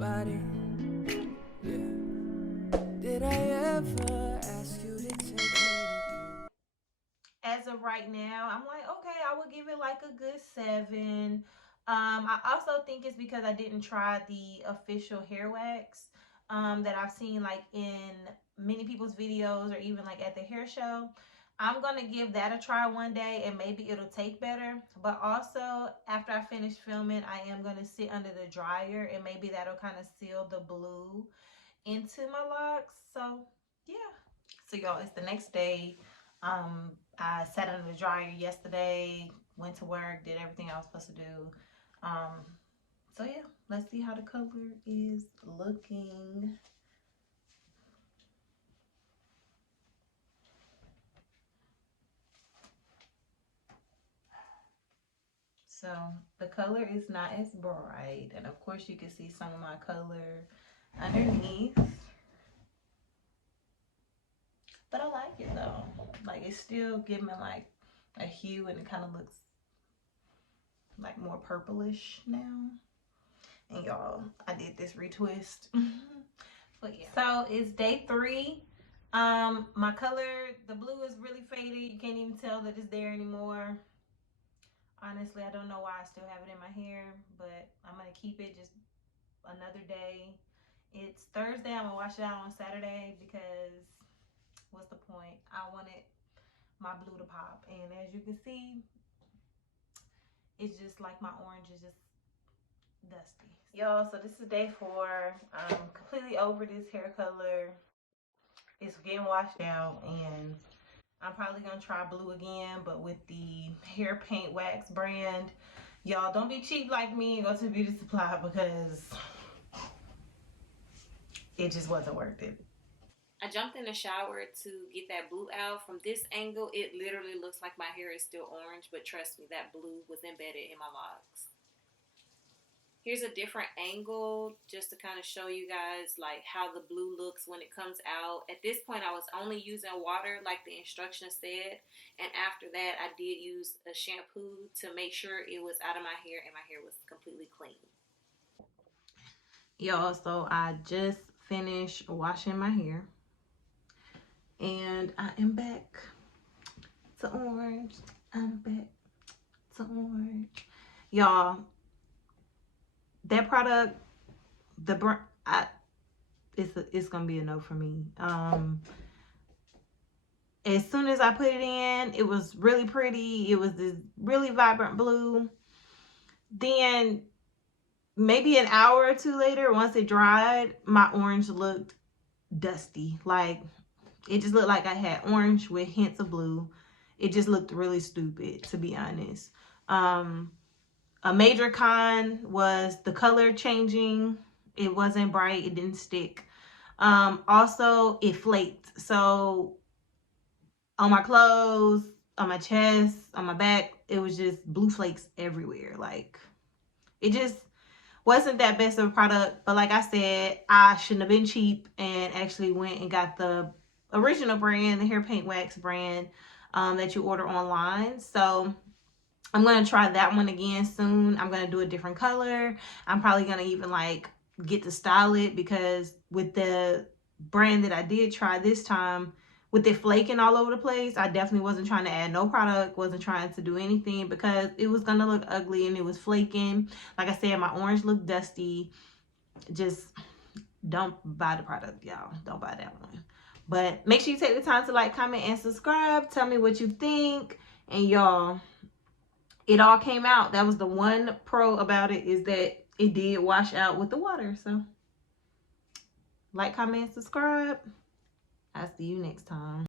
body. Yeah. Did I ever ask you to take me? As of right now, I'm like, okay, I would give it like a good 7. I also think it's because I didn't try the official hair wax that I've seen like in many people's videos or even like at the hair show. I'm gonna give that a try one day and maybe it'll take better. But also after I finish filming, I am gonna sit under the dryer and maybe that'll kind of seal the blue into my locks. So yeah. So y'all, it's the next day. I sat under the dryer yesterday, went to work, did everything I was supposed to do. So yeah, let's see how the color is looking. So the color is not as bright, and of course you can see some of my color underneath. But I like it though. Like it's still giving like a hue and it kind of looks like more purplish now. And y'all, I did this retwist. But yeah. So it's day 3. My color, the blue is really faded. You can't even tell that it's there anymore. Honestly, I don't know why I still have it in my hair, but I'm gonna keep it just another day. It's Thursday. I'm gonna wash it out on Saturday because what's the point? I wanted my blue to pop, and as you can see, it's just like my orange is just dusty. Y'all, so this is day 4. I'm completely over this hair color. It's getting washed out, and I'm probably gonna try blue again, but with the hair paint wax brand. Y'all, don't be cheap like me and go to the beauty supply because it just wasn't worth it. I jumped in the shower to get that blue out. From this angle, it literally looks like my hair is still orange, but trust me, that blue was embedded in my locks. Here's a different angle just to kind of show you guys like how the blue looks when it comes out. At this point, I was only using water like the instructions said. And after that, I did use a shampoo to make sure it was out of my hair and my hair was completely clean. Y'all, so I just finished washing my hair. And I am back to orange. I'm back to orange. Y'all, that product, it's gonna be a no for me. As soon as I put it in, it was really pretty. It was this really vibrant blue. Then maybe an hour or 2 later, once it dried, my orange looked dusty. Like it just looked like I had orange with hints of blue. It just looked really stupid, to be honest. A major con was the color changing. It wasn't bright. It didn't stick. Also, it flaked. So on my clothes, on my chest, on my back, it was just blue flakes everywhere. Like it just wasn't that best of a product. But like I said, I shouldn't have been cheap and actually went and got the original brand, the hair paint wax brand that you order online. So I'm going to try that one again soon. I'm going to do a different color. I'm probably going to even like get to style it because with the brand that I did try this time, with it flaking all over the place, I definitely wasn't trying to add no product, wasn't trying to do anything because it was going to look ugly and it was flaking. Like I said, my orange looked dusty. Just don't buy the product, y'all. Don't buy that one. But make sure you take the time to like, comment, and subscribe. Tell me what you think. And y'all, it all came out. That was the one pro about it, is that it did wash out with the water. So like, comment, subscribe. I'll see you next time.